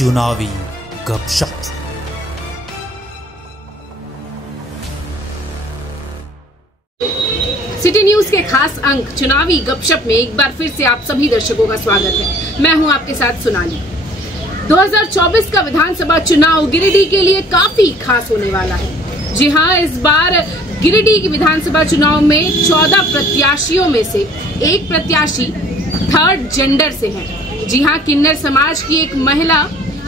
चुनावी गपशप। City news के खास अंक चुनावी गपशप में एक बार फिर से आप सभी दर्शकों का स्वागत है। मैं हूं आपके साथ सोनाली। 2024 का विधानसभा चुनाव गिरिडीह के लिए काफी खास होने वाला है। जी हां, इस बार गिरिडीह की विधानसभा चुनाव में 14 प्रत्याशियों में से एक प्रत्याशी थर्ड जेंडर से है। जी हां, किन्नर समाज की एक महिला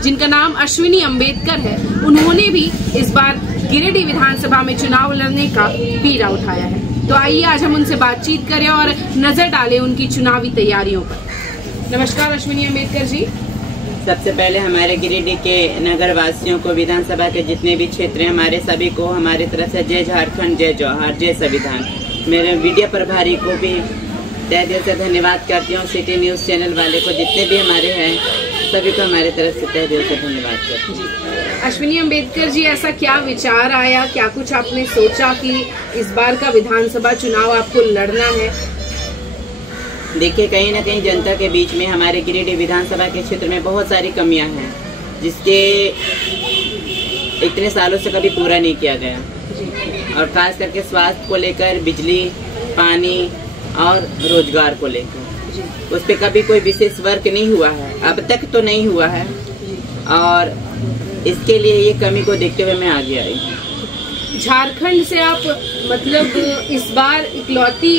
जिनका नाम अश्विनी अंबेडकर है, उन्होंने भी इस बार गिरिडीह विधानसभा में चुनाव लड़ने का बीड़ा उठाया है। तो आइए आज हम उनसे बातचीत करें और नजर डालें उनकी चुनावी तैयारियों पर। नमस्कार अश्विनी अंबेडकर जी। सबसे पहले हमारे गिरिडीह के नगर वासियों को, विधानसभा के जितने भी क्षेत्र हैं हमारे सभी को हमारी तरफ से जय झारखंड, जय जौहर, जय संविधान। मेरे मीडिया प्रभारी को भी तहे दिल से धन्यवाद करती हूँ। सिटी न्यूज चैनल वाले को, जितने भी हमारे हैं सभी को हमारी तरफ से तहे दिल से धन्यवाद करती हूँ। अश्विनी अंबेडकर जी, ऐसा क्या विचार आया, क्या कुछ आपने सोचा कि इस बार का विधानसभा चुनाव आपको लड़ना है? देखिए, कहीं ना कहीं जनता के बीच में हमारे गिरिडीह विधानसभा के क्षेत्र में बहुत सारी कमियां हैं, जिसके इतने सालों से कभी पूरा नहीं किया गया। और खास करके स्वास्थ्य को लेकर, बिजली, पानी और रोजगार को लेकर उस पर कभी कोई विशेष वर्क नहीं हुआ है, अब तक तो नहीं हुआ है। और इसके लिए ये कमी को देखते हुए मैं आगे आई। झारखंड से आप मतलब इस बार इकलौती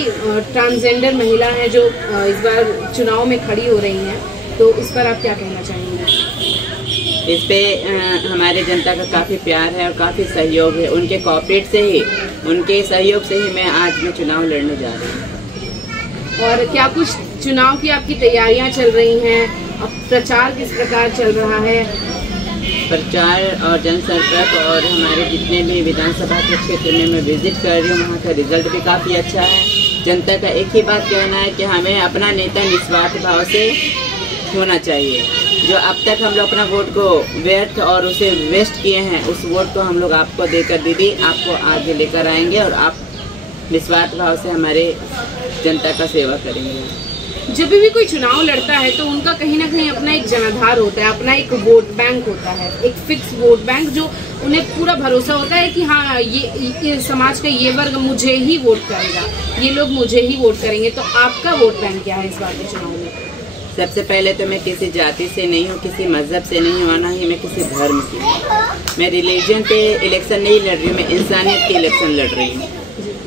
ट्रांसजेंडर महिला है जो इस बार चुनाव में खड़ी हो रही हैं, तो इस पर आप क्या कहना चाहेंगे? इस पे हमारे जनता का काफी प्यार है और काफी सहयोग है। उनके कोऑपरेट से ही, उनके सहयोग से ही मैं आज में चुनाव लड़ने जा रही हूँ। और क्या कुछ चुनाव की आपकी तैयारियां चल रही हैं? अब प्रचार किस प्रकार चल रहा है? प्रचार और जनसंपर्क और हमारे जितने भी विधानसभा के क्षेत्र में मैं विजिट कर रही हूँ, वहाँ का रिजल्ट भी काफ़ी अच्छा है। जनता का एक ही बात कहना है कि हमें अपना नेता निस्वार्थ भाव से होना चाहिए। जो अब तक हम लोग अपना वोट को व्यर्थ और उसे वेस्ट किए हैं, उस वोट को हम लोग आपको देकर दीदी आपको आगे लेकर आएंगे और आप निस्वार्थ भाव से हमारे जनता का सेवा करेंगे। जब भी कोई चुनाव लड़ता है तो उनका कहीं ना कहीं अपना एक जनाधार होता है, अपना एक वोट बैंक होता है, एक फिक्स वोट बैंक, जो उन्हें पूरा भरोसा होता है कि हाँ ये समाज का ये वर्ग मुझे ही वोट करेगा, ये लोग मुझे ही वोट करेंगे। तो आपका वोट बैंक क्या है इस बार के चुनाव में? सबसे पहले तो मैं किसी जाति से नहीं हूँ, किसी मजहब से नहीं हूँ, ना ही मैं किसी धर्म की हूँ। मैं रिलीजन पे इलेक्शन नहीं लड़ रही हूँ, मैं इंसानियत की इलेक्शन लड़ रही हूँ।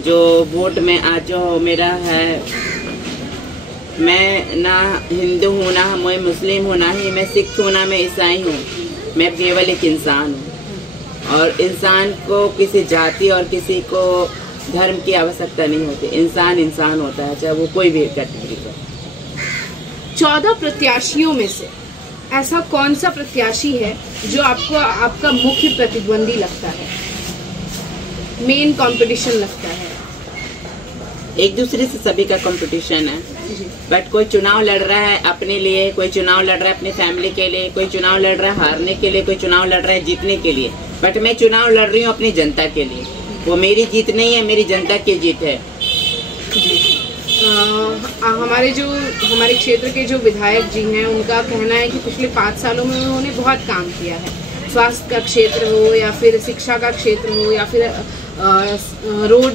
जो वोट में आज जो मेरा है, मैं ना हिंदू हूँ, ना मैं मुस्लिम हूँ, ना ही मैं सिख हूँ, ना मैं ईसाई हूँ। मैं केवल एक इंसान हूँ और इंसान को किसी जाति और किसी को धर्म की आवश्यकता नहीं होती। इंसान इंसान होता है, चाहे वो कोई भी कैटेगरी का। 14 प्रत्याशियों में से ऐसा कौन सा प्रत्याशी है जो आपको आपका मुख्य प्रतिद्वंदी लगता है, मेन कंपटीशन लगता है? एक दूसरे से सभी का कंपटीशन है, बट कोई चुनाव लड़ रहा है अपने लिए, कोई चुनाव लड़ रहा है अपनी फैमिली के लिए, कोई चुनाव लड़ रहा है हारने के लिए, कोई चुनाव लड़ रहा है जीतने के लिए। बट मैं चुनाव लड़ रही हूँ अपनी जनता के लिए। वो मेरी जीत नहीं है, मेरी जनता की जीत है। हमारे क्षेत्र के जो विधायक जी हैं, उनका कहना है कि पिछले 5 सालों में उन्होंने बहुत काम किया है। स्वास्थ्य का क्षेत्र हो या फिर शिक्षा का क्षेत्र हो या फिर रोड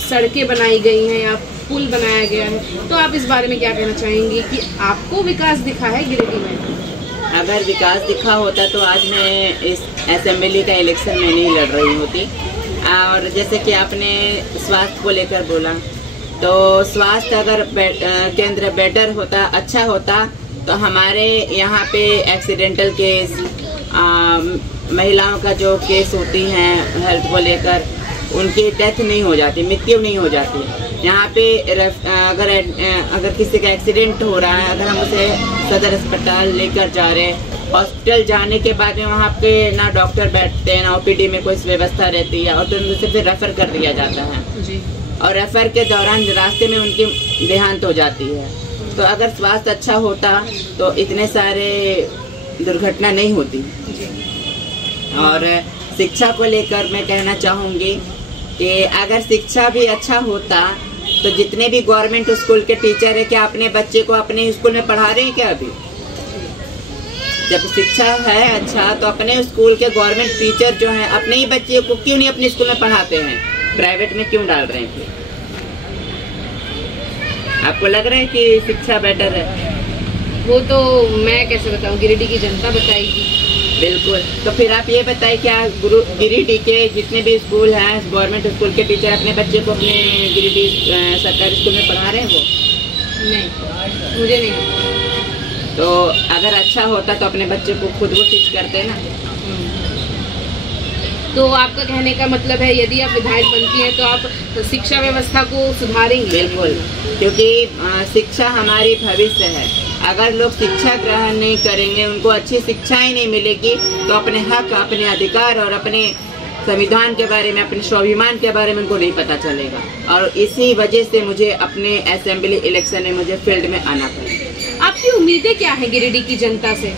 सड़कें बनाई गई हैं या पुल बनाया गया है। तो आप इस बारे में क्या कहना चाहेंगे कि आपको विकास दिखा है गिरिडीह में? अगर विकास दिखा होता तो आज मैं इस असेंबली का इलेक्शन में नहीं लड़ रही होती। और जैसे कि आपने स्वास्थ्य को लेकर बोला, तो स्वास्थ्य अगर केंद्र बेटर होता, अच्छा होता, तो हमारे यहाँ पे एक्सीडेंटल केस, महिलाओं का जो केस होती हैं हेल्थ को लेकर, उनकी डेथ नहीं हो जाती, मृत्यु नहीं हो जाती। यहाँ पे अगर किसी का एक्सीडेंट हो रहा है, अगर हम उसे सदर अस्पताल लेकर जा रहे हैं, हॉस्पिटल जाने के बाद में वहाँ पे ना डॉक्टर बैठते हैं, ना ओपीडी में कोई व्यवस्था रहती है, और तो उनसे फिर रेफर कर दिया जाता है जी। और रेफर के दौरान रास्ते में उनकी देहांत हो जाती है। तो अगर स्वास्थ्य अच्छा होता तो इतने सारे दुर्घटना नहीं होती। और शिक्षा को लेकर मैं कहना चाहूँगी कि अगर शिक्षा भी अच्छा होता तो जितने भी गवर्नमेंट स्कूल के टीचर है, क्या अपने बच्चे को अपने स्कूल में पढ़ा रहे हैं क्या? अभी जब शिक्षा है अच्छा तो अपने स्कूल के गवर्नमेंट टीचर जो हैं अपने ही बच्चे को क्यों नहीं अपने स्कूल में पढ़ाते हैं, प्राइवेट में क्यों डाल रहे हैं? आपको लग रहा है कि शिक्षा बेटर है? वो तो मैं कैसे बताऊं, गिरिडीह की जनता बताएगी। बिल्कुल। तो फिर आप ये बताइए, क्या गिरिडीह के जितने भी स्कूल हैं गवर्नमेंट स्कूल के टीचर अपने बच्चे को अपने गिरिडीह सरकारी स्कूल में पढ़ा रहे हैं? वो नहीं, मुझे नहीं। तो अगर अच्छा होता तो अपने बच्चे को खुद वो टीच करते ना। तो आपका कहने का मतलब है यदि आप विधायक बनती हैं तो आप शिक्षा व्यवस्था को सुधारेंगे? बिल्कुल, क्योंकि शिक्षा हमारी भविष्य है। अगर लोग शिक्षा ग्रहण नहीं करेंगे, उनको अच्छी शिक्षा ही नहीं मिलेगी, तो अपने हक, अपने अधिकार और अपने संविधान के बारे में, अपने स्वाभिमान के बारे में उनको नहीं पता चलेगा। और इसी वजह से मुझे अपने असेंबली इलेक्शन में मुझे फील्ड में आना पड़ा। आपकी उम्मीदें क्या है गिरिडीह की जनता से?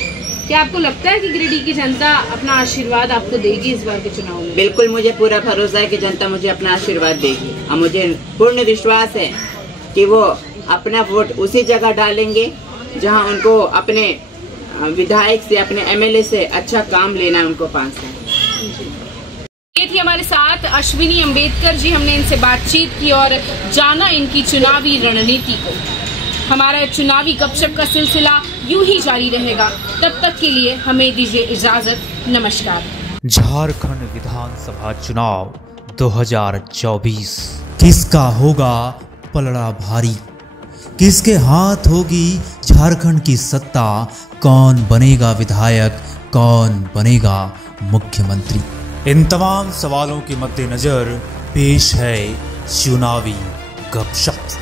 क्या आपको लगता है कि गिरिडीह की जनता अपना आशीर्वाद आपको देगी इस बार के चुनाव में? बिल्कुल, मुझे पूरा भरोसा है कि जनता मुझे अपना आशीर्वाद देगी और मुझे पूर्ण विश्वास है कि वो अपना वोट उसी जगह डालेंगे जहां उनको अपने विधायक से, अपने एमएलए से अच्छा काम लेना है उनको 5 साल। ये थी हमारे साथ अश्विनी अम्बेडकर जी। हमने इनसे बातचीत की और जाना इनकी चुनावी रणनीति को। हमारा चुनावी गपशप का सिलसिला यूं ही जारी रहेगा। तब तक के लिए हमें दीजिए इजाजत। नमस्कार। झारखंड विधानसभा चुनाव 2024, किसका होगा पलड़ा भारी? किसके हाथ होगी झारखंड की सत्ता? कौन बनेगा विधायक, कौन बनेगा मुख्यमंत्री? इन तमाम सवालों के मद्देनजर पेश है चुनावी गपशप।